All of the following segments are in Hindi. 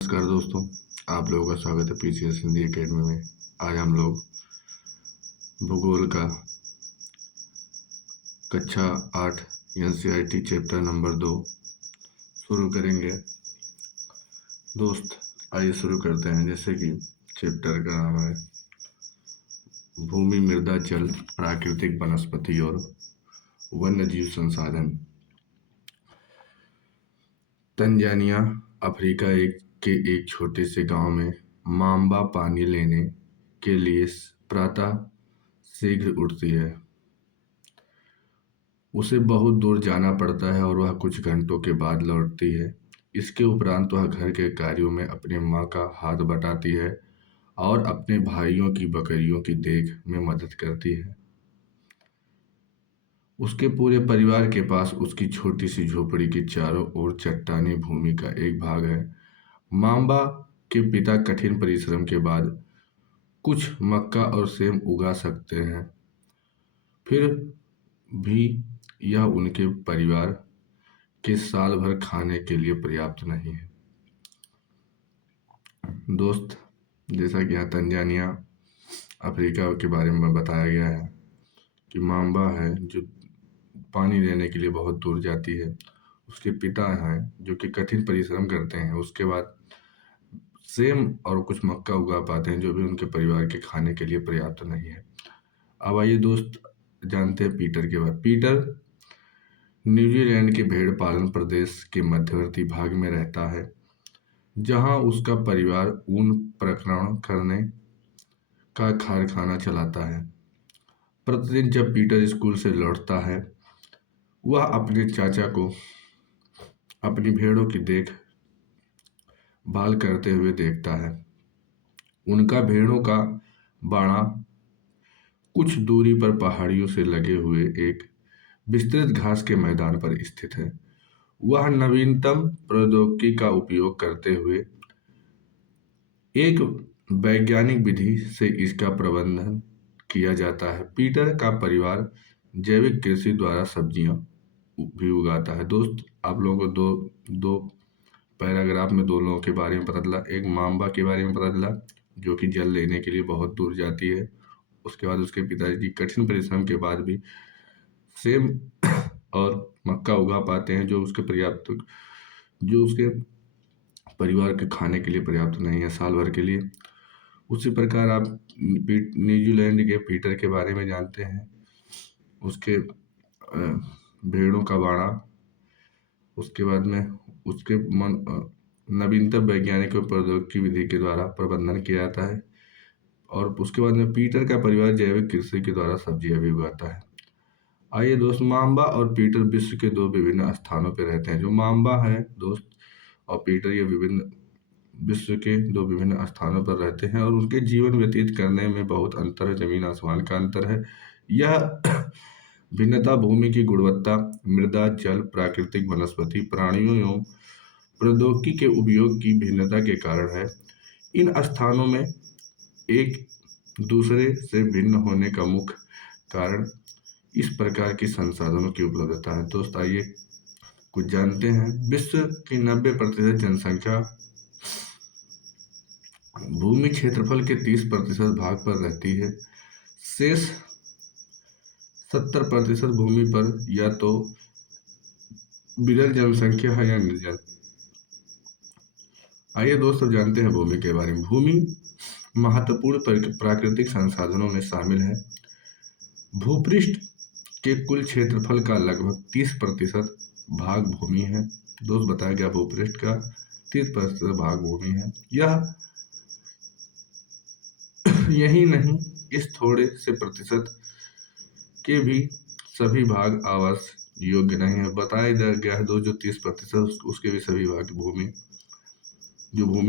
नमस्कार दोस्तों, आप लोगों का स्वागत है पीसीएस हिंदी एकेडमी में। आज हम लोग भूगोल का कक्षा 8 एनसीईआरटी चैप्टर नंबर 2 शुरू करेंगे। दोस्त आइए शुरू करते हैं। जैसे कि चैप्टर का नाम है भूमि, मृदा, जल, प्राकृतिक वनस्पति और वन्यजीव संसाधन। तंजानिया अफ्रीका के एक छोटे से गांव में माम्बा पानी लेने के लिए प्रातः शीघ्र उठती है। उसे बहुत दूर जाना पड़ता है और वह कुछ घंटों के बाद लौटती है। इसके उपरांत वह घर के कार्यों में अपनी माँ का हाथ बटाती है और अपने भाइयों की बकरियों की देख में मदद करती है। उसके पूरे परिवार के पास उसकी छोटी सी झोपड़ी के चारों ओर चट्टानी भूमि का एक भाग है। माम्बा के पिता कठिन परिश्रम के बाद कुछ मक्का और सेम उगा सकते हैं, फिर भी यह उनके परिवार के साल भर खाने के लिए पर्याप्त नहीं है। दोस्त, जैसा कि यहाँ तंजानिया अफ्रीका के बारे में बताया गया है कि माम्बा है जो पानी लेने के लिए बहुत दूर जाती है। उसके पिता हैं जो कि कठिन परिश्रम करते हैं, उसके बाद सेम और कुछ मक्का उगा पाते हैं जो भी उनके परिवार के खाने के लिए पर्याप्त नहीं है। अब आइए दोस्त जानते हैं पीटर के बारे में। पीटर न्यूजीलैंड के भेड़ पालन प्रदेश के मध्यवर्ती भाग में रहता है, जहां उसका परिवार ऊन प्रक्रमण करने का कारखाना चलाता है। प्रतिदिन जब पीटर स्कूल से लौटता है, वह अपने चाचा को अपनी भेड़ों की देख भाल करते हुए देखता है। उनका भेड़ों का बाड़ा कुछ दूरी पर पहाड़ियों से लगे हुए एक विस्तृत घास के मैदान पर स्थित है। वह नवीनतम प्रौद्योगिकी का उपयोग करते हुए एक वैज्ञानिक विधि से इसका प्रबंधन किया जाता है। पीटर का परिवार जैविक कृषि द्वारा सब्जियां भी उगाता है। दोस्त, आप लोगों को दो दो पैराग्राफ में दो लोगों के बारे में पता चला। एक माम्बा के बारे में पता चला जो कि जल लेने के लिए बहुत दूर जाती है। उसके बाद उसके पिताजी कठिन परिश्रम के बाद भी सेम और मक्का उगा पाते हैं जो उसके परिवार के खाने के लिए पर्याप्त नहीं है साल भर के लिए। उसी प्रकार आप न्यूजीलैंड के पीटर के बारे में जानते हैं। उसके भेड़ों का बाड़ा, उसके बाद में उसके नवीनतम वैज्ञानिक और प्रौद्योगिकी विधि के द्वारा प्रबंधन किया जाता है। और उसके बाद में पीटर का परिवार जैविक कृषि के द्वारा सब्जियां भी उगाता है। आइए दोस्त, माम्बा और पीटर विश्व के दो विभिन्न स्थानों पर रहते हैं। जो माम्बा है दोस्त और पीटर, ये विश्व के दो विभिन्न स्थानों पर रहते हैं और उनके जीवन व्यतीत करने में बहुत अंतर है, जमीन आसमान का अंतर है। यह भिन्नता भूमि की गुणवत्ता, मृदा, जल, प्राकृतिक वनस्पति, प्राणियों एवं प्रौद्योगिकी के उपयोग की भिन्नता के कारण है। इन स्थानों में एक दूसरे से भिन्न होने का मुख्य कारण इस प्रकार के संसाधनों की उपलब्धता है। दोस्त आइए कुछ जानते हैं। विश्व की 90% जनसंख्या भूमि क्षेत्रफल के 30% भाग पर रहती है। शेष 70% भूमि पर या तो विरल जनसंख्या है या निर्जन। आइए दोस्तों जानते हैं भूमि के बारे में। भूमि महत्वपूर्ण प्राकृतिक संसाधनों में शामिल है। भूपृष्ठ के कुल क्षेत्रफल का लगभग 30% भाग भूमि है। दोस्त बताया गया भूपृष्ठ का 30% भाग भूमि है। यही नहीं, इस थोड़े से प्रतिशत के भी सभी भाग आवास योग्य नहीं है। बताया गया है जो 30% उसके भी सभी भाग भूमि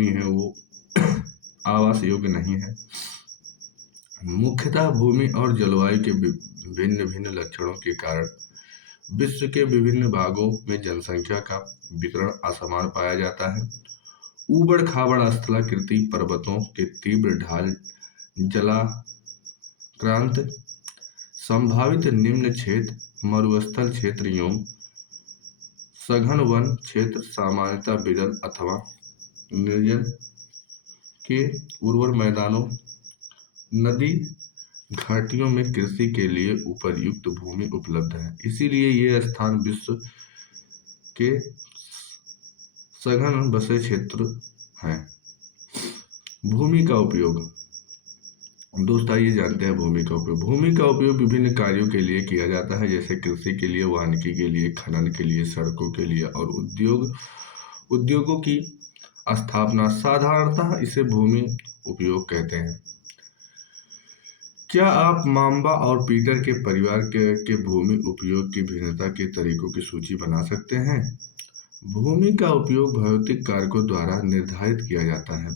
है वो आवास योग्य नहीं है। मुख्यतः भूमि और जलवायु के भिन्न भिन्न लक्षणों के कारण विश्व के विभिन्न भागों में जनसंख्या का वितरण असमान पाया जाता है। ऊबड़ खाबड़ स्थलाकृति, पर्वतों के तीव्र ढाल, जलाक्रांत, संभावित निम्न क्षेत्र, मरुस्थल क्षेत्र एवं सघन वन क्षेत्र सामान्यतः विरल अथवा निर्जन के उर्वर मैदानों, नदी घाटियों में कृषि के लिए उपयुक्त भूमि उपलब्ध है। इसीलिए ये स्थान विश्व के सघन बसे क्षेत्र हैं। भूमि का उपयोग। दोस्त आइए जानते हैं भूमि का उपयोग। भूमि का उपयोग विभिन्न कार्यों के लिए किया जाता है, जैसे कृषि के लिए, वानिकी के लिए, खनन के लिए, सड़कों के लिए और उद्योगों की स्थापना। साधारणतः इसे भूमि उपयोग कहते हैं। क्या आप मांबा और पीटर के परिवार के भूमि उपयोग की भिन्नता के तरीकों की सूची बना सकते हैं? भूमि का उपयोग भौतिक कारकों द्वारा निर्धारित किया जाता है,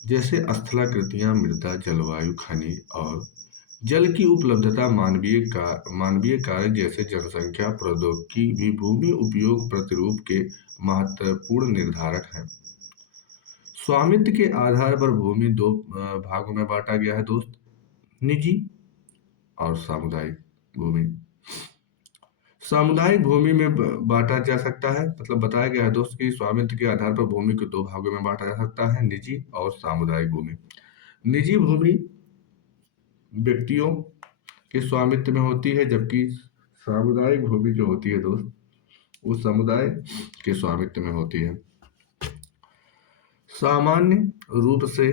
जैसे स्थलाकृतियां, मृदा, जलवायु, खनिज और जल की उपलब्धता। मानवीय कारक जैसे जनसंख्या, प्रौद्योगिकी भी भूमि उपयोग प्रतिरूप के महत्वपूर्ण निर्धारक हैं। स्वामित्व के आधार पर भूमि दो भागों में बांटा गया है दोस्त, निजी और सामुदायिक भूमि। सामुदायिक भूमि में बांटा जा सकता है, मतलब बताया गया है दोस्त कि स्वामित्व के आधार पर भूमि को दो भागों में बांटा जा सकता है, निजी और सामुदायिक भूमि। निजी भूमि व्यक्तियों के स्वामित्व में होती है, जबकि सामुदायिक भूमि जो होती है दोस्त, वो समुदाय के स्वामित्व में होती है। सामान्य रूप से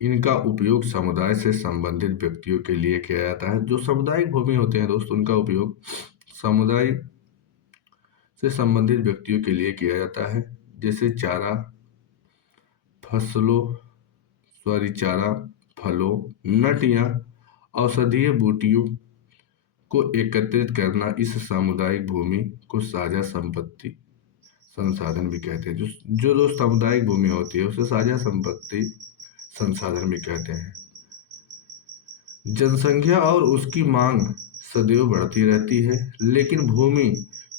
इनका उपयोग समुदाय से संबंधित व्यक्तियों के लिए किया जाता है। जो सामुदायिक भूमि होते हैं दोस्त, उनका उपयोग समुदाय से संबंधित व्यक्तियों के लिए किया जाता है, जैसे चारा, फलों, नट या औषधीय बूटियों को एकत्रित करना। इस सामुदायिक भूमि को साझा संपत्ति संसाधन भी कहते हैं। जो दो सामुदायिक भूमि होती है उसे साझा संपत्ति संसाधन भी कहते हैं। जनसंख्या और उसकी मांग सदैव बढ़ती रहती है, लेकिन भूमि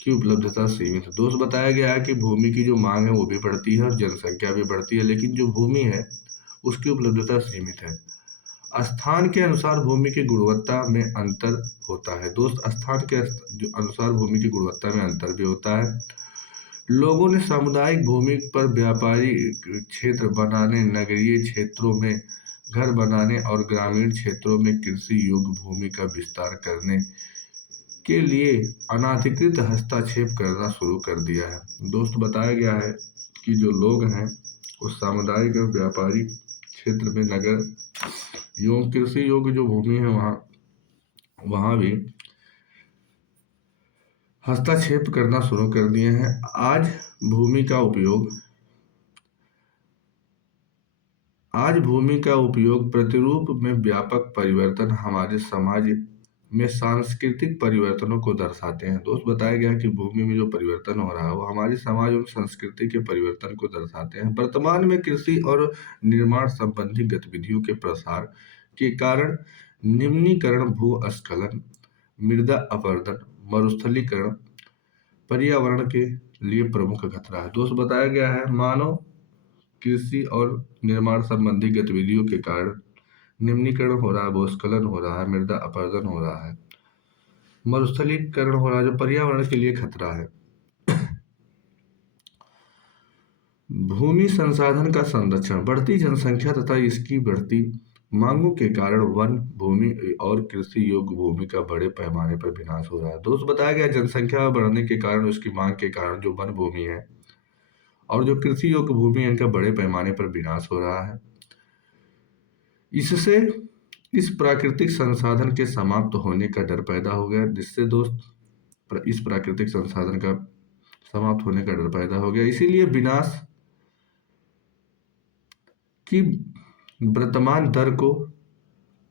की उपलब्धता सीमित है। दोस्त बताया गया है कि भूमि की जो मांग है वो भी बढ़ती है और जनसंख्या भी बढ़ती है, लेकिन जो भूमि है उसकी उपलब्धता सीमित है। स्थान के अनुसार भूमि की गुणवत्ता में अंतर होता है। दोस्त स्थान के अनुसार भूमि की गुणवत्ता में अंतर भी होता है। लोगों ने सामुदायिक भूमि पर व्यापारी क्षेत्र बनाने, नगरीय क्षेत्रों में घर बनाने और ग्रामीण क्षेत्रों में कृषि योग्य भूमि का विस्तार करने के लिए अनाधिकृत हस्तक्षेप करना शुरू कर दिया है। दोस्त बताया गया है कि जो लोग हैं उस सामुदायिक और व्यापारी क्षेत्र में नगर एवं कृषि योग्य जो भूमि है वहाँ भी हस्तक्षेप करना शुरू कर दिए हैं। आज भूमि का उपयोग प्रतिरूप में व्यापक परिवर्तन हमारे समाज में सांस्कृतिक परिवर्तनों को दर्शाते हैं। दोस्त बताया गया कि भूमि में जो परिवर्तन हो रहा है वो हमारे समाज और संस्कृति के परिवर्तन को दर्शाते हैं। वर्तमान में कृषि और निर्माण संबंधी गतिविधियों के प्रसार के कारण निम्नीकरण, भूस्खलन, मृदा अपरदन, मरुस्थलीकरण पर्यावरण के लिए प्रमुख खतरा है। दोस्त बताया गया है मानव कृषि और निर्माण संबंधी गतिविधियों के कारण निम्नीकरण हो रहा है, भूस्खलन हो रहा है, मृदा अपरदन हो रहा है, मरुस्थलीकरण हो रहा है, जो पर्यावरण के लिए खतरा है। भूमि संसाधन का संरक्षण। बढ़ती जनसंख्या तथा इसकी बढ़ती मांगों के कारण वन भूमि और कृषि योग्य भूमि का बड़े पैमाने पर विनाश हो रहा है। दोस्त बताया गया जनसंख्या बढ़ने के कारण, उसकी मांग के कारण जो वन भूमि है और जो कृषि योग्य भूमि है, इनका बड़े पैमाने पर विनाश हो रहा है। इससे इस प्राकृतिक संसाधन के समाप्त होने का डर पैदा हो गया, जिससे दोस्त इस प्राकृतिक संसाधन का समाप्त होने का डर पैदा हो गया। इसीलिए विनाश की वर्तमान दर को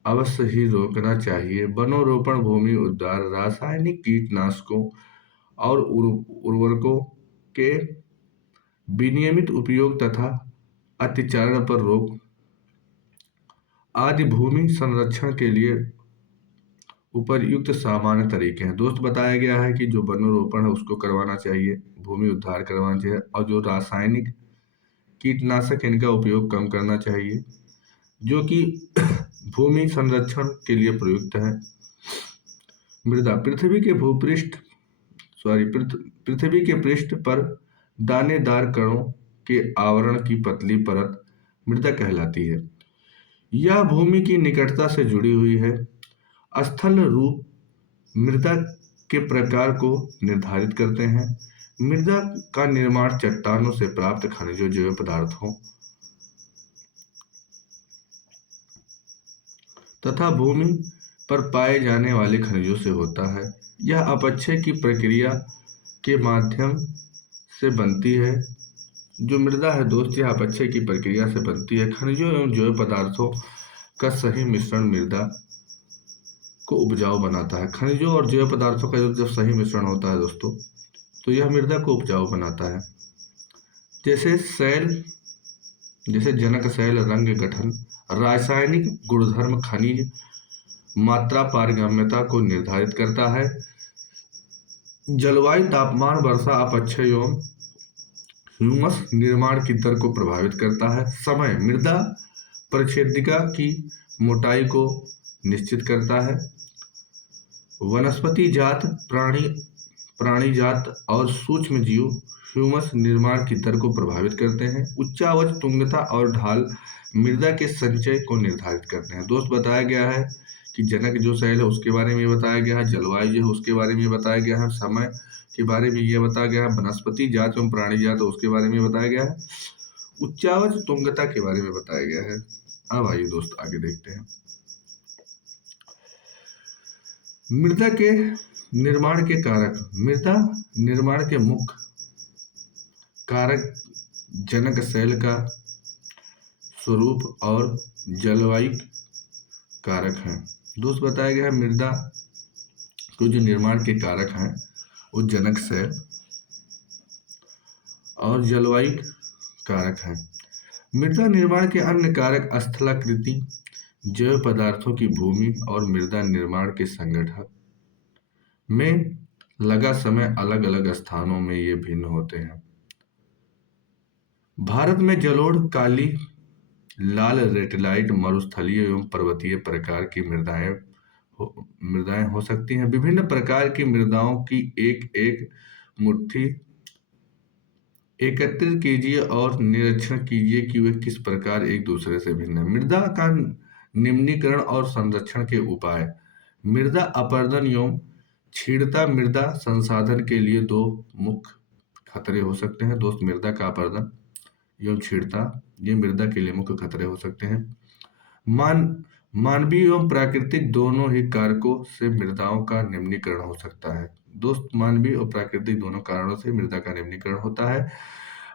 अवश्य ही रोकना चाहिए। वनोरोपण, भूमि उद्धार, रासायनिक कीटनाशकों और उर्वरकों के विनियमित उपयोग तथा अतिचारण पर रोक आदि भूमि संरक्षण के लिए उपयुक्त सामान्य तरीके हैं। दोस्त बताया गया है कि जो वनोरोपण है उसको करवाना चाहिए, भूमि उद्धार करवाना चाहिए और जो रासायनिक कीटनाशक इनका उपयोग कम करना चाहिए, जो कि भूमि संरक्षण के लिए प्रयुक्त है। मृदा। पृथ्वी के पृष्ठ पर दानेदार कणों के आवरण की पतली परत मृदा कहलाती है। यह भूमि की निकटता से जुड़ी हुई है। स्थल रूप मृदा के प्रकार को निर्धारित करते हैं। मृदा का निर्माण चट्टानों से प्राप्त खनिजों जैव पदार्थों तथा भूमि पर पाए जाने वाले खनिजों से होता है। यह अपक्षय की प्रक्रिया के माध्यम से बनती है। जो मृदा है दोस्त, यह अपक्षय की प्रक्रिया से बनती है। खनिजों एवं जैव पदार्थों का सही मिश्रण मृदा को उपजाऊ बनाता है। खनिजों और जैव पदार्थों का जब सही मिश्रण होता है दोस्तों, तो यह मृदा को उपजाऊ बनाता है। जैसे जनक शैल, रंग गठन, रासायनिक गुणधर्म, खनिज मात्रा, पारगम्यता को निर्धारित करता है। जलवायु, तापमान, वर्षा, अपक्षय एवं ह्यूमस निर्माण की दर को प्रभावित करता है। समय, मृदा परिच्छेदिका की मोटाई को निश्चित करता है। वनस्पति जात, प्राणी जात और सूक्ष्म जीव ह्यूमस निर्माण की दर को प्रभावित करते हैं। उच्चावच, तुंगता और ढाल मृदा के संचय को निर्धारित करते हैं। दोस्त बताया गया है कि जनक जो शैल है उसके बारे में बताया गया है, जलवायु जो है उसके बारे में बताया गया है, समय के बारे में ये बताया गया है, वनस्पति जात एवं प्राणी जात उसके बारे में बताया गया है, उच्चावच तुंगता के बारे में बताया गया है। अब आइए दोस्त आगे देखते हैं। मृदा के निर्माण के कारक। मृदा निर्माण के मुख्य कारक जनक शैल का स्वरूप और जलवायु कारक हैं। दोस्त बताया गया है मृदा को जो निर्माण के कारक हैं वो जनक शैल और जलवायु कारक हैं। मृदा निर्माण के अन्य कारक स्थलाकृति, जैव पदार्थों की भूमि और मृदा निर्माण के संगठन में लगा समय अलग अलग स्थानों में ये भिन्न होते हैं। भारत में जलोढ़, काली, लाल लेटेराइट, मरुस्थलीय एवं पर्वतीय प्रकार की मृदाएं हो सकती हैं। विभिन्न प्रकार की मृदाओं की एक मुट्ठी एकत्रित कीजिए और निरीक्षण कीजिए कि वे किस प्रकार एक दूसरे से भिन्न है। मृदा का निम्नीकरण और संरक्षण के उपाय। मृदा अपरदन एवं छीड़ता मृदा संसाधन के लिए दो मुख्य खतरे हो सकते हैं। दोस्त, मृदा का अपरदन एवं छीड़ता ये मृदा के लिए मुख्य खतरे हो सकते हैं। मानवीय एवं प्राकृतिक दोनों ही कारकों से मृदाओं का निम्नीकरण हो सकता है। दोस्त, मानवीय और प्राकृतिक दोनों कारणों से मृदा का निम्नीकरण होता है।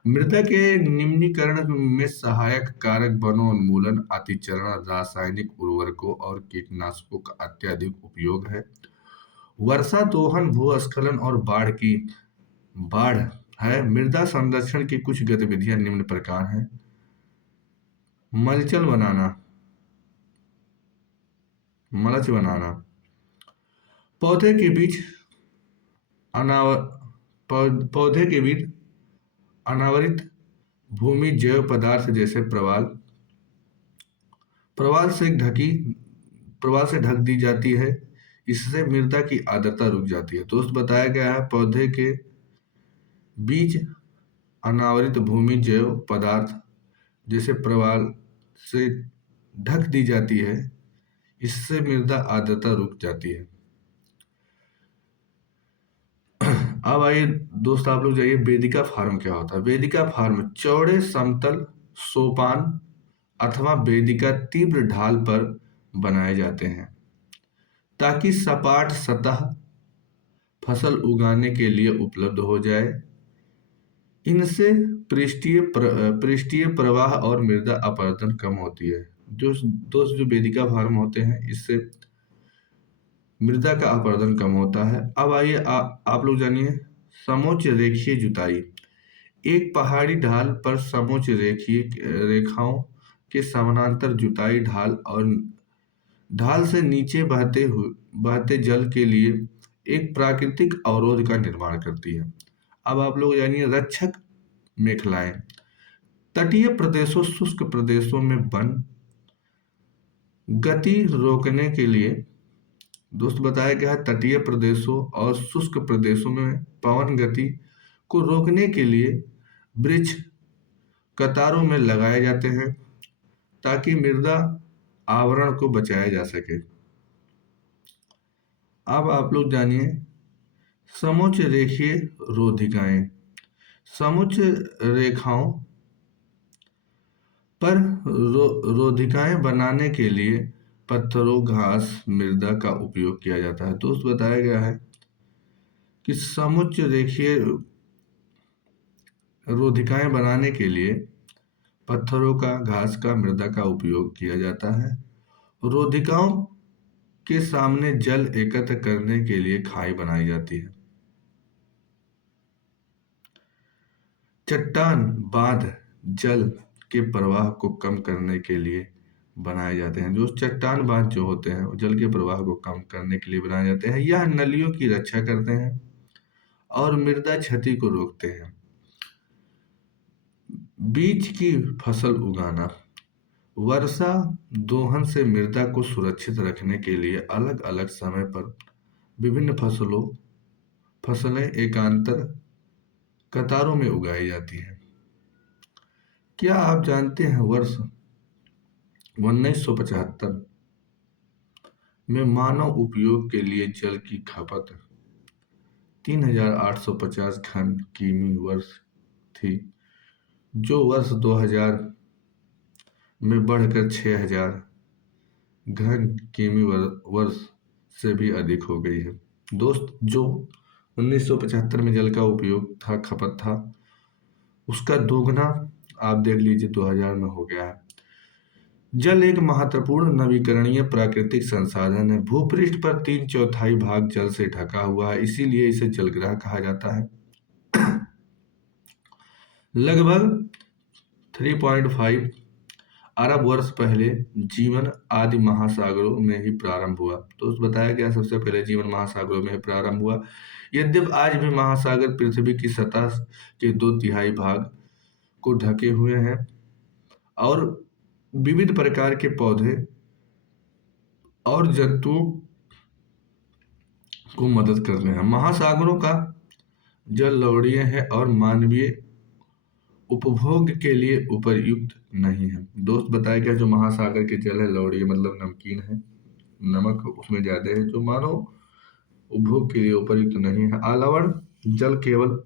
मृदा के निम्नीकरण में सहायक कारक वनोन्मूलन, अतिचरण, रासायनिक उर्वरकों और कीटनाशकों का अत्यधिक उपयोग है। वर्षा दोहन, भूस्खलन और बाढ़ है। मृदा संरक्षण की कुछ गतिविधियां निम्न प्रकार हैं। मल्च बनाना, पौधे के बीच अनावरित भूमि जैव पदार्थ जैसे प्रवाल से ढक दी जाती है। इससे मृदा की आर्द्रता रुक जाती है। दोस्त, बताया गया है पौधे के बीज अनावरित भूमि जैव पदार्थ जैसे प्रवाल से ढक दी जाती है। इससे मृदा आर्द्रता रुक जाती है। अब आइए दोस्त आप लोग जाइए वेदिका फार्म क्या होता है। वेदिका फार्म चौड़े समतल सोपान अथवा वेदिका तीव्र ढाल पर बनाए जाते हैं ताकि सपाट सतह फसल उगाने के लिए उपलब्ध हो जाए। इनसे पृष्ठीय प्रवाह और मृदा अपरदन कम होती है। जो वेदिका फार्म होते हैं इससे मृदा का अपरदन कम होता है। अब आइए आप लोग जानिए समोच्च रेखीय जुताई। एक पहाड़ी ढाल पर समोच्च रेखाओं के समानांतर जुताई ढाल से नीचे बहते जल के लिए एक प्राकृतिक अवरोध का निर्माण करती है। अब आप लोग जानिए रक्षक मेखलाएं। तटीय प्रदेशों, शुष्क प्रदेशों में वन गति रोकने के लिए दोस्त बताया गया है तटीय प्रदेशों और शुष्क प्रदेशों में पवन गति को रोकने के लिए वृक्ष कतारों में लगाए जाते हैं ताकि मृदा आवरण को बचाया जा सके। अब आप लोग जानिए समुच्च रेखीय रोधिकाएं। समुच्च रेखाओं पर रोधिकाएं बनाने के लिए पत्थरों, घास, मृदा का उपयोग किया जाता है। दोस्त बताया गया है कि समुच्च रेखीय रोधिकाएं बनाने के लिए पत्थरों का, घास का, मृदा का उपयोग किया जाता है। रोधिकाओं के सामने जल एकत्र करने के लिए खाई बनाई जाती है। चट्टान बांध जल के प्रवाह को कम करने के लिए बनाए जाते हैं। जो चट्टान बांध जो होते हैं वो जल के प्रवाह को कम करने के लिए बनाए जाते हैं। यह नलियों की रक्षा करते हैं और मृदा क्षति को रोकते हैं। बीज की फसल उगाना। वर्षा दोहन से मृदा को सुरक्षित रखने के लिए अलग अलग समय पर विभिन्न फसलें एकांतर कतारों में उगाई जाती हैं। क्या आप जानते हैं वर्ष 1975 में मानव उपयोग के लिए जल की खपत 3850 घन किमी वर्ष थी, जो वर्ष 2000 में बढ़कर 6000 घन किमी वर्ष से भी अधिक हो गई है। दोस्त, जो 1975 में जल का उपयोग था, खपत था, उसका दोगुना आप देख लीजिए 2000 में हो गया है। जल एक महत्वपूर्ण नवीकरणीय प्राकृतिक संसाधन है। भूपृष्ठ पर 3/4 भाग जल से ढका हुआ है, इसीलिए इसे जलग्रह कहा जाता है। लगभग 3.5 अरब वर्ष पहले जीवन आदि महासागरों में ही प्रारंभ हुआ। तो बताया गया सबसे पहले जीवन महासागरों में ही प्रारंभ हुआ। यद्यपि आज भी महासागर पृथ्वी की सतह के 2/3 भाग को ढके हुए हैं और विविध प्रकार के पौधे और जंतुओं को मदद करते हैं। महासागरों का जल लवणीय है और मानवीय उपभोग के लिए उपयुक्त नहीं है। दोस्त बताया गया जो महासागर के जल है लवणीय मतलब नमकीन है, नमक उसमें ज्यादा है, जो मानव उपभोग के लिए उपयुक्त नहीं है। आलवण जल केवल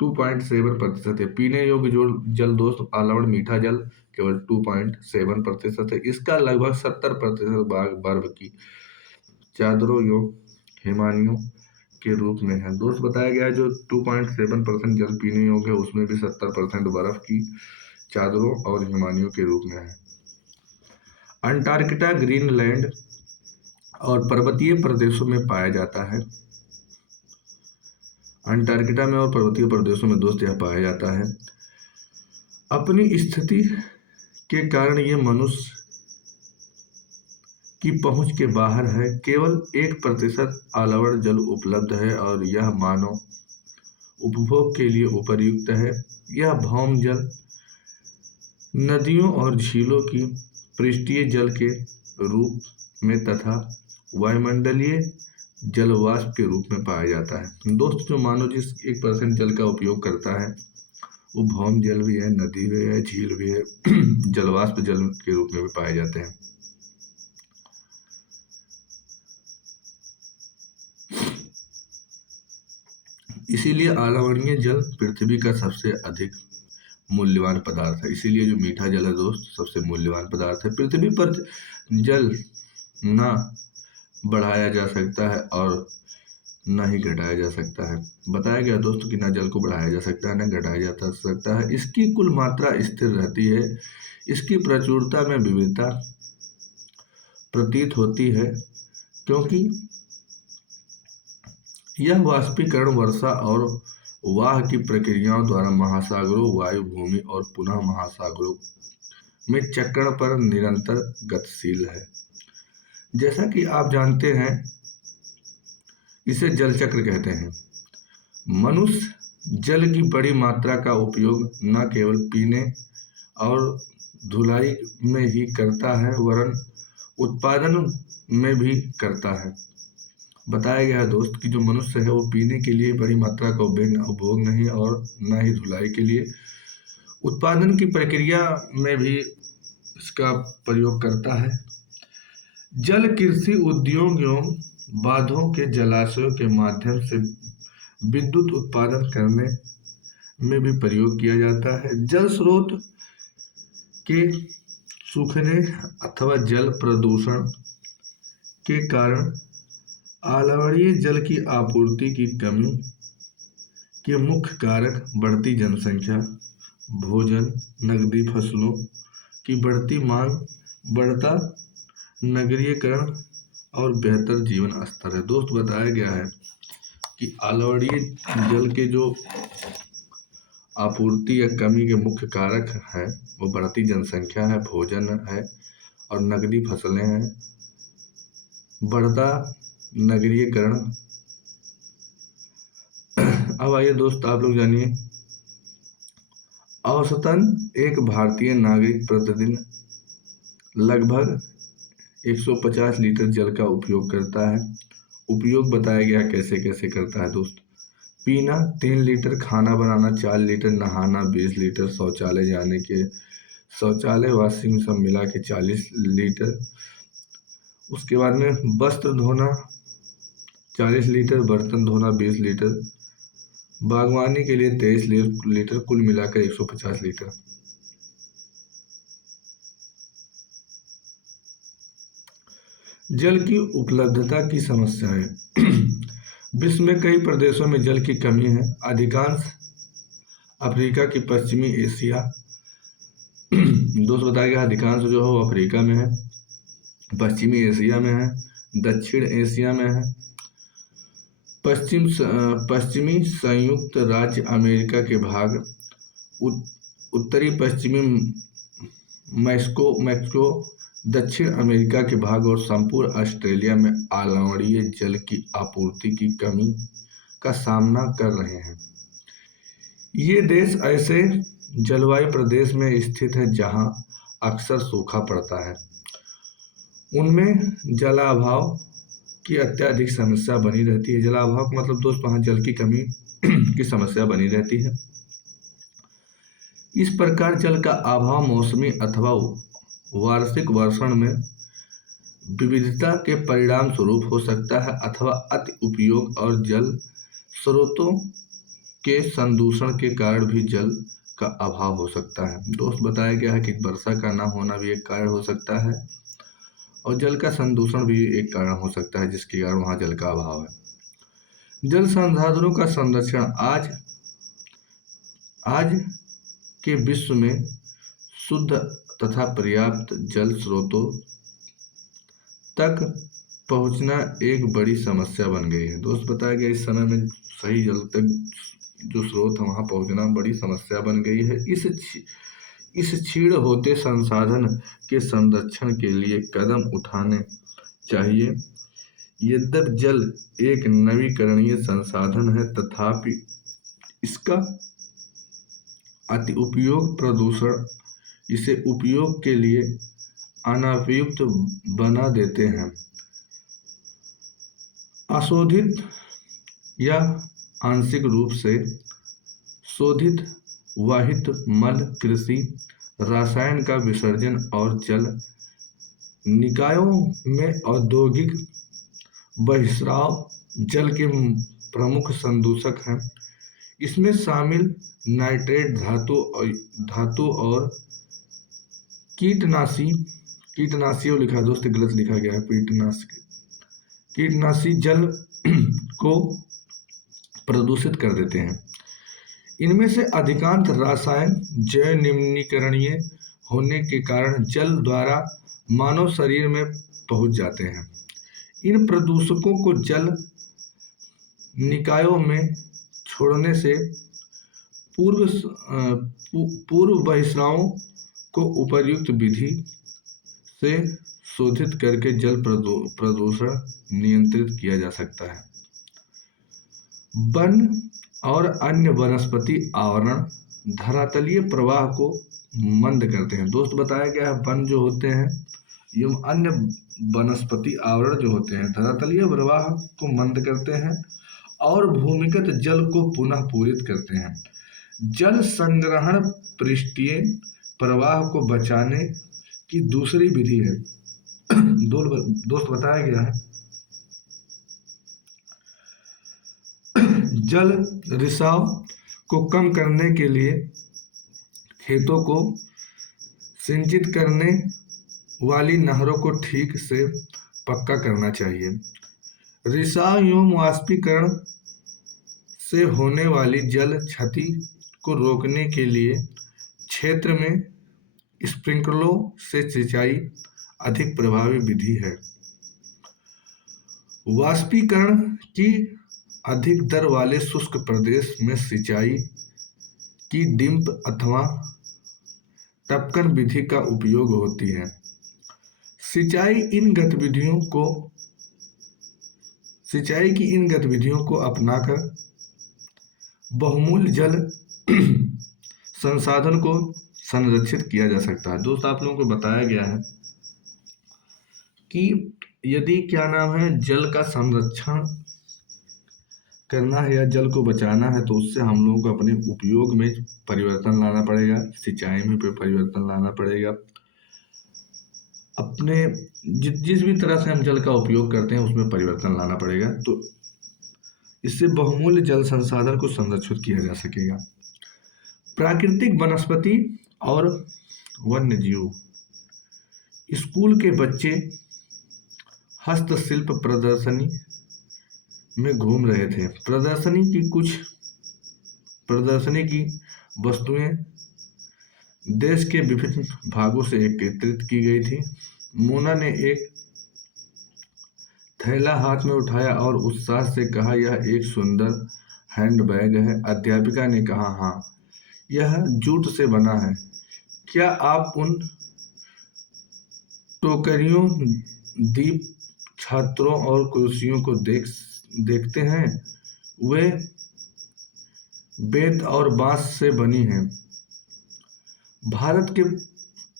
2.7% है। पीने योग्य जो जल दोस्त आलवण मीठा जल केवल 2.7% है। इसका लगभग 70% भाग बर्फ की चादरों यो हिमानियों के रूप में है। दोस्त बताया गया है जो 2.7% जल पीने योग्य है, उसमें भी 70% बर्फ की चादरों और हिमानियों के रूप में है। अंटार्कटिका, ग्रीनलैंड और पर्वतीय प्रदेशों में पाया जाता है। अंटार्कटिका में और पर्वतीय प्रदेशों में दोस्त यह पाया जाता है। अपनी स्थिति के कारण ये मनुष्य की पहुंच के बाहर है। केवल 1% आलवण जल उपलब्ध है और यह मानव उपभोग के लिए उपयुक्त है। यह भौम जल नदियों और झीलों की पृष्ठीय जल के रूप में तथा वायुमंडलीय जलवाष्प के रूप में पाया जाता है। दोस्त जो मानव जिस 1% जल का उपयोग करता है वो भौम जल भी है, नदी भी है, झील भी है, जलवाष्प जल के रूप में भी पाए जाते हैं। इसीलिए आलवणीय जल पृथ्वी का सबसे अधिक मूल्यवान पदार्थ है। इसीलिए जो मीठा जल है दोस्त सबसे मूल्यवान पदार्थ है। पृथ्वी पर जल ना बढ़ाया जा सकता है और न ही घटाया जा सकता है। बताया गया दोस्तों कि न जल को बढ़ाया जा सकता है न घटाया जा सकता है। इसकी कुल मात्रा स्थिर रहती है। इसकी प्रचुरता में विविधता प्रतीत होती है क्योंकि यह वाष्पीकरण, वर्षा और वाह की प्रक्रियाओं द्वारा महासागरों, वायु, भूमि और पुनः महासागरों में चक्रण पर निरंतर गतिशील है। जैसा कि आप जानते हैं इसे जल चक्र कहते हैं। मनुष्य जल की बड़ी मात्रा का उपयोग न केवल पीने और धुलाई में ही करता है वरन उत्पादन में भी करता है। बताया गया है दोस्त कि जो मनुष्य है वो पीने के लिए बड़ी मात्रा का उपभोग नहीं और न ही धुलाई के लिए उत्पादन की प्रक्रिया में भी इसका प्रयोग करता है। जल कृषि उद्योग एवं बांधों के जलाशयों के माध्यम से विद्युत उत्पादन करने में भी प्रयोग किया जाता है। जल स्रोत के सूखने अथवा जल प्रदूषण के कारण आलवणीय जल की आपूर्ति की कमी के मुख्य कारक बढ़ती जनसंख्या, भोजन, नकदी फसलों की बढ़ती मांग, बढ़ता नगरीकरण और बेहतर जीवन स्तर है। दोस्त बताया गया है कि आलवणीय जल के जो आपूर्ति या कमी के मुख्य कारक है वो बढ़ती जनसंख्या है, भोजन है और नकदी फसलें हैं, बढ़ता नगरीकरण। अब आइए दोस्त आप लोग जानिए, औसतन एक भारतीय नागरिक प्रतिदिन लगभग 150 लीटर जल का उपयोग करता है। उपयोग बताया गया कैसे कैसे करता है दोस्त। पीना 3 लीटर, खाना बनाना 4 लीटर, नहाना 20 लीटर, शौचालय जाने के शौचालय वॉशिंग सब मिला के 40 लीटर। उसके बाद में वस्त्र धोना 40 लीटर, बर्तन धोना 20 लीटर, बागवानी के लिए 23 लीटर, कुल मिलाकर 150 लीटर। जल की उपलब्धता की समस्याएं। विश्व में कई प्रदेशों में जल की कमी है। अधिकांश अफ्रीका की पश्चिमी एशिया दोस्त बताया गया अधिकांश जो है वो अफ्रीका में है, पश्चिमी एशिया में है, दक्षिण एशिया में है, पश्चिमी संयुक्त राज्य अमेरिका के भाग, उत्तरी पश्चिमी मैक्सिको, दक्षिण अमेरिका के भाग और संपूर्ण ऑस्ट्रेलिया में आलवणीय जल की आपूर्ति की कमी का सामना कर रहे हैं। ये देश ऐसे जलवायु प्रदेश में स्थित है जहां अक्सर सूखा पड़ता है। उनमें जलाभाव की अत्यधिक समस्या बनी रहती है। जलाभाव का मतलब दोस्त वहाँ जल की कमी की समस्या बनी रहती है। इस प्रकार जल का अभाव मौसमी अथवा वार्षिक वर्षण में विविधता के परिणाम स्वरूप हो सकता है अथवा अति उपयोग और जल स्रोतों के संदूषण के कारण भी जल का अभाव हो सकता है। दोस्त बताया गया है कि वर्षा का ना होना भी एक कारण हो सकता है और जल का संदूषण भी एक कारण हो सकता है जिसके कारण वहाँ जल का अभाव है। जल संसाधनों का संरक्षण आज के विश्व में शुद्ध तथा पर्याप्त जल स्रोतों तक पहुंचना एक बड़ी समस्या बन गई है। दोस्त बताया गया इस समय में सही जल तक जो स्रोत है वहां पहुंचना बड़ी समस्या बन गई है। इस क्षीण होते संसाधन के संरक्षण के लिए कदम उठाने चाहिए। यद्यपि जल एक नवीकरणीय संसाधन है तथापि इसका अति उपयोग प्रदूषण इसे उपयोग के लिए अनापयुक्त बना देते हैं। अशोधित या आंशिक रूप से शोधित वाहित मल, कृषि रसायन का विसर्जन और जल निकायों में औद्योगिक बहिस्राव जल के प्रमुख संदूषक हैं। इसमें शामिल नाइट्रेट धातु और कीटनाशियों लिखा है दोस्त, गलत लिखा गया है, कीटनाशी जल को प्रदूषित कर देते हैं। इनमें से अधिकांश रसायन जैव निम्नीकरणीय होने के कारण जल द्वारा मानव शरीर में पहुंच जाते हैं। इन प्रदूषकों को जल निकायों में छोड़ने से पूर्व बहिस्रावों को उपयुक्त विधि से शोधित करके जल प्रदूषण नियंत्रित किया जा सकता है। वन और अन्य वनस्पति आवरण धरातलीय प्रवाह को मंद करते हैं। दोस्त बताया गया है वन जो होते हैं एवं अन्य वनस्पति आवरण जो होते हैं धरातलीय प्रवाह को मंद करते हैं और भूमिगत जल को पुनः पूरित करते हैं। जल संग्रहण पृष्ठीय प्रवाह को बचाने की दूसरी विधि है। दोस्त बताया गया है जल रिसाव को कम करने के लिए खेतों को सिंचित करने वाली नहरों को ठीक से पक्का करना चाहिए। रिसाव एवं वाष्पीकरण से होने वाली जल क्षति को रोकने के लिए क्षेत्र में स्प्रिंकलरों से सिंचाई अधिक प्रभावी विधि है। वाष्पीकरण की अधिक दर वाले शुष्क प्रदेश में सिंचाई की डिंप अथवा टपकन विधि का उपयोग होती है। सिंचाई की इन गतिविधियों को अपनाकर बहुमूल्य जल संसाधन को संरक्षित किया जा सकता है। दोस्त आप लोगों को बताया गया है कि यदि जल का संरक्षण करना है या जल को बचाना है तो उससे हम लोगों को अपने उपयोग में परिवर्तन लाना पड़ेगा, सिंचाई में परिवर्तन लाना पड़ेगा। अपने जिस भी तरह से हम जल का उपयोग करते हैं उसमें परिवर्तन लाना पड़ेगा, तो इससे बहुमूल्य जल संसाधन को संरक्षित किया जा सकेगा। प्राकृतिक वनस्पति और वन्य जीव। स्कूल के बच्चे हस्तशिल्प प्रदर्शनी में घूम रहे थे। प्रदर्शनी की वस्तुएं देश के विभिन्न भागों से एकत्रित की गई थी। मोना ने एक थैला हाथ में उठाया और उत्साह से कहा, यह एक सुंदर हैंडबैग है। अध्यापिका ने कहा, हाँ, यह जूट से बना है। क्या आप उन टोकरियों, दीप, छत्रों और कुर्सियों को देखते हैं? वे बेत और बांस से बनी हैं। भारत के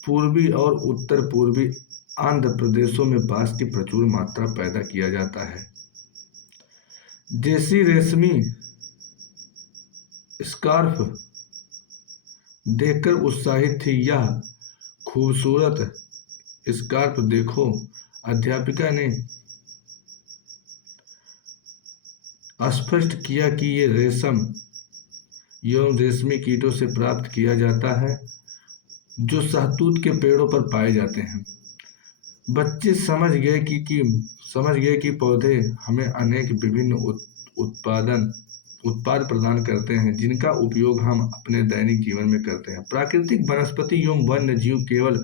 पूर्वी और उत्तर पूर्वी आंध्र प्रदेशों में बांस की प्रचुर मात्रा पैदा किया जाता है। जैसी रेशमी स्कार्फ देखकर उत्साहित थी। यह खूबसूरत स्कार्फ देखो, अध्यापिका ने स्पष्ट किया कि ये रेशम एवं रेशमी कीटों से प्राप्त किया जाता है जो शहतूत के पेड़ों पर पाए जाते हैं। बच्चे समझ गए कि पौधे हमें अनेक विभिन्न उत्पाद प्रदान करते हैं जिनका उपयोग हम अपने दैनिक जीवन में करते हैं। प्राकृतिक वनस्पति एवं वन्य जीव केवल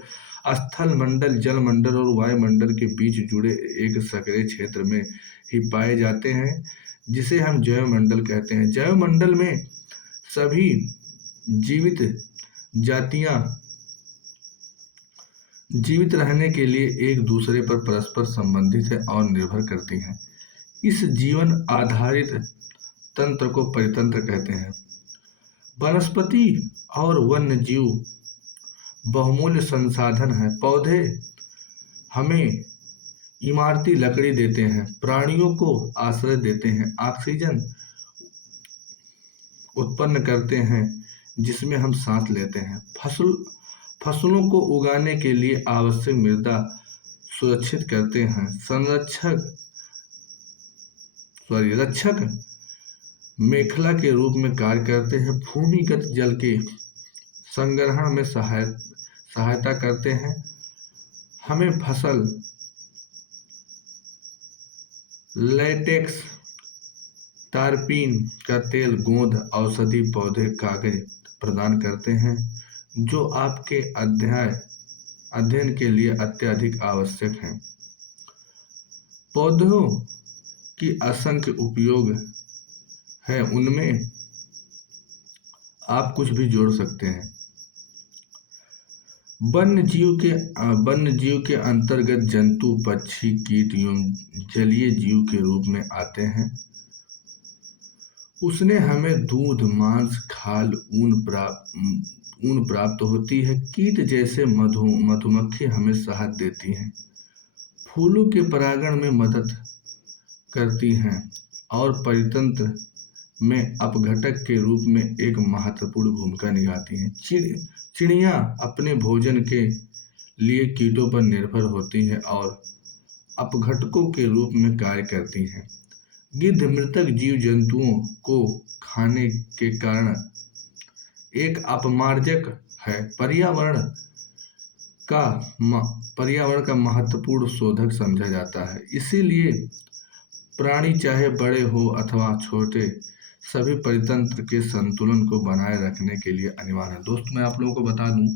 स्थल मंडल, जल मंडल और वायुमंडल के बीच जुड़े एक संकरे क्षेत्र में ही पाए जाते हैं जिसे हम जैवमंडल कहते हैं। जैवमंडल में सभी जीवित जातियां जीवित रहने के लिए एक दूसरे पर परस्पर संबंधित है और निर्भर करती हैं। इस जीवन आधारित तंत्र को परितंत्र कहते हैं। वनस्पति और वन्य जीव बहुमूल्य संसाधन है। पौधे हमें इमारती लकड़ी देते हैं, प्राणियों को आश्रय देते हैं, ऑक्सीजन उत्पन्न करते हैं जिसमें हम सांस लेते हैं, फसलों को उगाने के लिए आवश्यक मृदा सुरक्षित करते हैं, रक्षक मेखला के रूप में कार्य करते हैं, भूमिगत जल के संग्रहण में सहायता करते हैं, हमें फसल, लेटेक्स, तारपीन का तेल, गोंद, औषधि पौधे, कागज प्रदान करते हैं जो आपके अध्ययन के लिए अत्यधिक आवश्यक हैं। पौधों की असंख्य उपयोग है, उनमें आप कुछ भी जोड़ सकते हैं। वन्य जीव के अंतर्गत जंतु, पक्षी, कीट एवं जलीय जीव के रूप में आते हैं। उसने हमें दूध, मांस, खाल, ऊन प्राप्त होती है। कीट जैसे मधुमक्खी हमें शहद देती हैं, फूलों के परागण में मदद करती हैं और परितंत्र में अपघटक के रूप में एक महत्वपूर्ण भूमिका निभाती हैं। चिड़िया अपने भोजन के लिए कीटों पर निर्भर होती हैं और अपघटकों के रूप में कार्य करती हैं। गिद्ध मृतक जीव जंतुओं को खाने के कारण एक अपमार्जक है। का पर्यावरण का महत्वपूर्ण शोधक समझा जाता है। इसीलिए प्राणी चाहे बड़े हो अथवा छोटे, सभी परितंत्र के संतुलन को बनाए रखने के लिए अनिवार्य है। दोस्त मैं आप लोगों को बता दूं,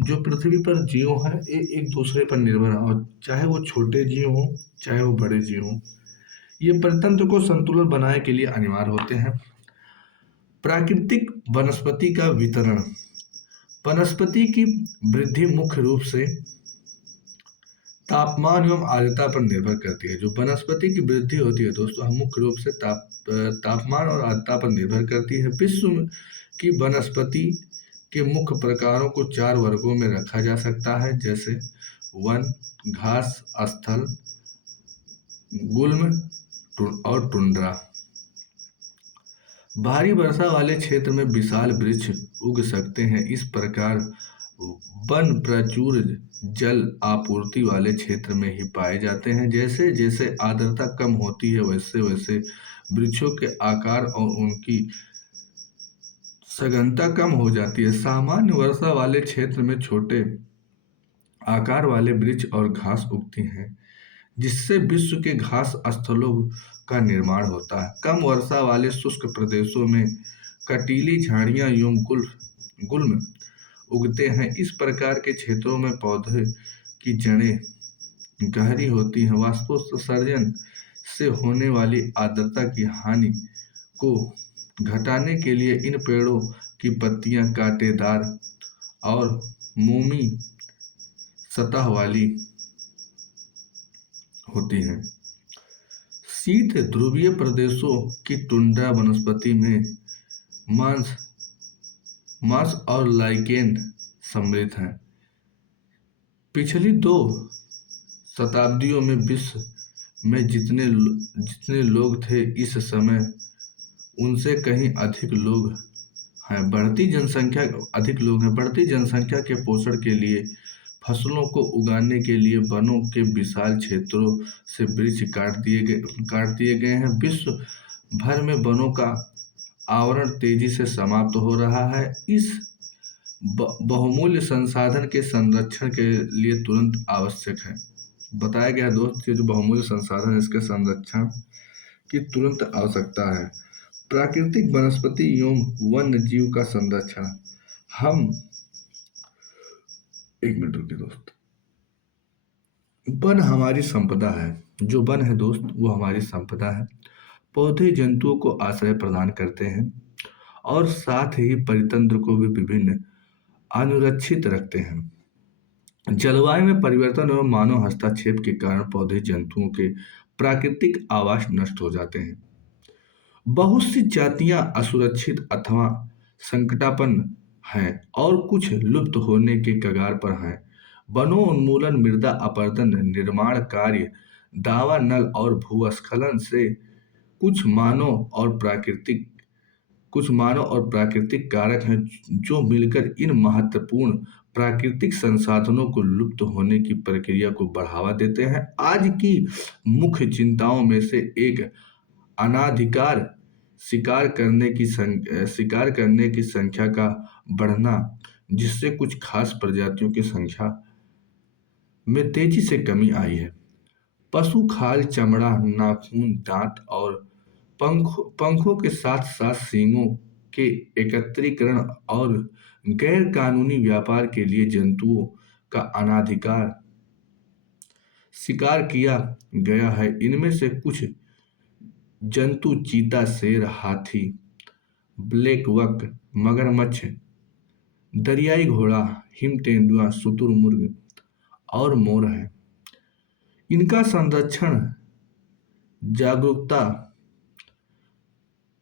जो पृथ्वी पर जीव है एक दूसरे पर निर्भर है, और चाहे वो छोटे जीव हों चाहे वो बड़े जीव हों, ये परितंत्र को संतुलन बनाए के लिए अनिवार्य होते हैं। प्राकृतिक वनस्पति का वितरण। वनस्पति की वृद्धि मुख्य रूप से तापमान एवं आर्द्रता पर निर्भर करती है। जो वनस्पति की वृद्धि होती है दोस्तों, हम मुख्य रूप से तापमान और आर्द्रता पर निर्भर करती है। विश्व की वनस्पति के मुख्य प्रकारों को 4 वर्गों में रखा जा सकता है, जैसे वन, घास, स्थल, गुल्म और टुंड्रा। भारी वर्षा वाले क्षेत्र में विशाल वृक्ष उग सकते हैं। इस प्रकार वन प्रचुर जल आपूर्ति वाले क्षेत्र में ही पाए जाते हैं। जैसे जैसे आर्द्रता कम होती है वैसे वैसे वृक्षों के आकार और उनकी सघनता कम हो जाती है। सामान्य वर्षा वाले क्षेत्र में छोटे आकार वाले वृक्ष और घास उगती हैं, जिससे विश्व के घास स्थलों का निर्माण होता है। कम वर्षा वाले शुष्क प्रदेशों में कटीली झाड़ियां एवं गुल्म उगते हैं। इस प्रकार के क्षेत्रों में पौधे की जड़ें गहरी होती हैं। वाष्पोत्सर्जन से होने वाली आर्द्रता की हानि को घटाने के लिए इन पेड़ों की पत्तियां कांटेदार और मोमी सतह वाली होती हैं। शीत ध्रुवीय प्रदेशों की टुंड्रा वनस्पति में मांस और लाइकेन सम्मिलित हैं। पिछली 2 शताब्दियों में विश्व में जितने लोग थे, इस समय उनसे कहीं अधिक लोग हैं। बढ़ती जनसंख्या के पोषण के लिए, फसलों को उगाने के लिए वनों के विशाल क्षेत्रों से वृक्ष काट दिए गए हैं। विश्व भर में वनों का आवरण तेजी से समाप्त हो रहा है। इस बहुमूल्य संसाधन के संरक्षण के लिए तुरंत आवश्यक है। बताया गया दोस्त, ये जो बहुमूल्य संसाधन है इसके संरक्षण की तुरंत आवश्यकता है। प्राकृतिक वनस्पति एवं वन्य जीव का संरक्षण। हम एक मिनट रुकिए दोस्त। वन हमारी संपदा है। जो वन है दोस्त, वो हमारी संपदा है। पौधे जंतुओं को आश्रय प्रदान करते हैं और साथ ही परितंत्र को भी विभिन्न अनुरक्षित रखते हैं। जलवायु में परिवर्तन और मानव हस्तक्षेप के कारण पौधे जंतुओं के प्राकृतिक आवास नष्ट हो जाते हैं। बहुत सी जातियां असुरक्षित अथवा संकटापन्न हैं और कुछ लुप्त होने के कगार पर हैं। वनोन्मूलन, मृदा अपरदन, निर्माण कार्य, दावा नल और भूस्खलन से कुछ मानव और प्राकृतिक कारक हैं जो मिलकर इन महत्वपूर्ण प्राकृतिक संसाधनों को लुप्त होने की प्रक्रिया को बढ़ावा देते हैं। आज की मुख्य चिंताओं में से एक अनाधिकार शिकार करने की संख्या का बढ़ना, जिससे कुछ खास प्रजातियों की संख्या में तेजी से कमी आई है। पशु खाल, चमड़ा, नाखून, दांत और पंखों के साथ साथ सींगों के एकत्रीकरण और गैर कानूनी व्यापार के लिए जंतुओं का अनाधिकार शिकार किया गया है। इनमें से कुछ जंतु चीता, शेर, हाथी, ब्लैक बक, मगरमच्छ, दरियाई घोड़ा, हिम तेंदुआ, शुतुरमुर्ग और मोर है। इनका संरक्षण जागरूकता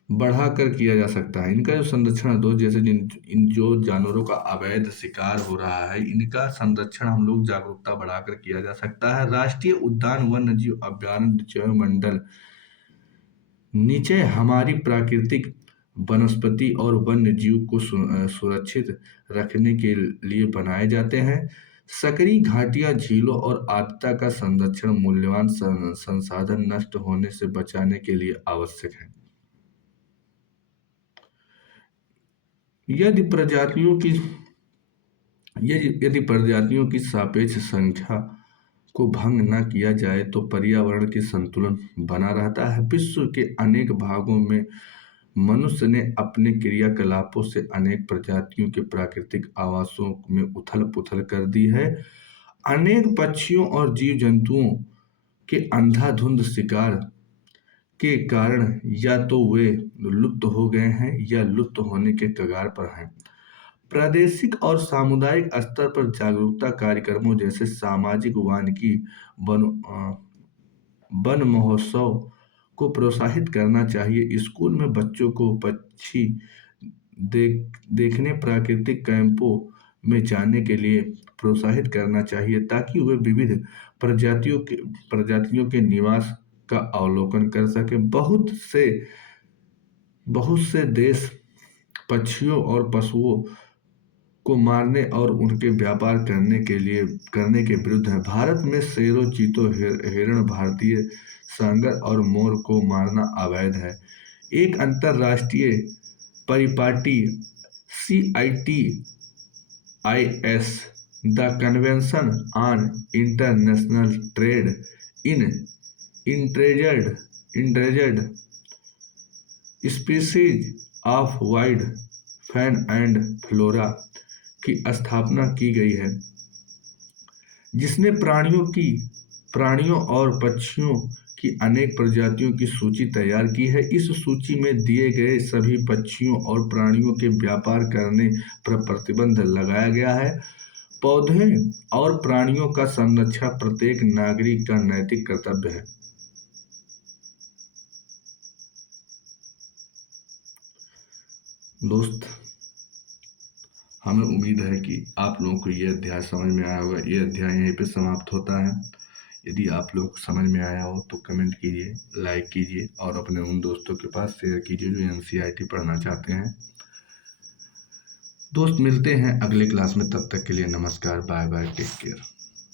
बढ़ाकर किया जा सकता है। इनका जो संरक्षण है दोस्त, जैसे इन जो जानवरों का अवैध शिकार हो रहा है, इनका संरक्षण हम लोग जागरूकता बढ़ाकर किया जा सकता है। राष्ट्रीय उद्यान, वन्य जीव अभयारण्य, जैव मंडल नीचे हमारी प्राकृतिक वनस्पति और वन्य जीव को सुरक्षित रखने के लिए बनाए जाते हैं। सकरी घाटियां झीलों और आर्द्रता का संरक्षण मूल्यवान संसाधन नष्ट होने से बचाने के लिए आवश्यक है। यदि प्रजातियों की यदि प्रजातियों की सापेक्ष संख्या को भंग न किया जाए तो पर्यावरण के संतुलन बना रहता है। विश्व के अनेक भागों में मनुष्य ने अपने क्रियाकलापों से अनेक प्रजातियों के प्राकृतिक आवासों में उथल पुथल कर दी है। अनेक पक्षियों और जीव जंतुओं के अंधाधुंध शिकार के कारण या तो वे लुप्त हो गए हैं या लुप्त होने के कगार पर हैं। प्रादेशिक और सामुदायिक स्तर पर जागरूकता कार्यक्रमों जैसे सामाजिक वानिकी वन वन महोत्सव को प्रोत्साहित करना चाहिए। स्कूल में बच्चों को पक्षी देखने प्राकृतिक कैंपों में जाने के लिए प्रोत्साहित करना चाहिए ताकि वे विविध प्रजातियों के निवास का अवलोकन कर सकें। बहुत से देश पक्षियों और पशुओं को मारने और उनके व्यापार करने के विरुद्ध है। भारत में शेरों, चीतों, हिरण, भारतीय सांगर और मोर को मारना अवैध है। एक अंतर्राष्ट्रीय परिपाटी CITES the convention on international trade in endangered species of wild fan and flora की स्थापना की गई है, जिसने प्राणियों और पक्षियों की अनेक प्रजातियों की सूची तैयार की है। इस सूची में दिए गए सभी पक्षियों और प्राणियों के व्यापार करने पर प्रतिबंध लगाया गया है। पौधे और प्राणियों का संरक्षण प्रत्येक नागरिक का नैतिक कर्तव्य है। दोस्त, हमें उम्मीद है कि आप लोगों को यह अध्याय समझ में आया होगा। यह अध्याय यहीं पे समाप्त होता है। यदि आप लोग समझ में आया हो तो कमेंट कीजिए, लाइक कीजिए और अपने उन दोस्तों के पास शेयर कीजिए जो NCERT पढ़ना चाहते हैं। दोस्त, मिलते हैं अगले क्लास में। तब तक के लिए नमस्कार, बाय बाय, टेक केयर।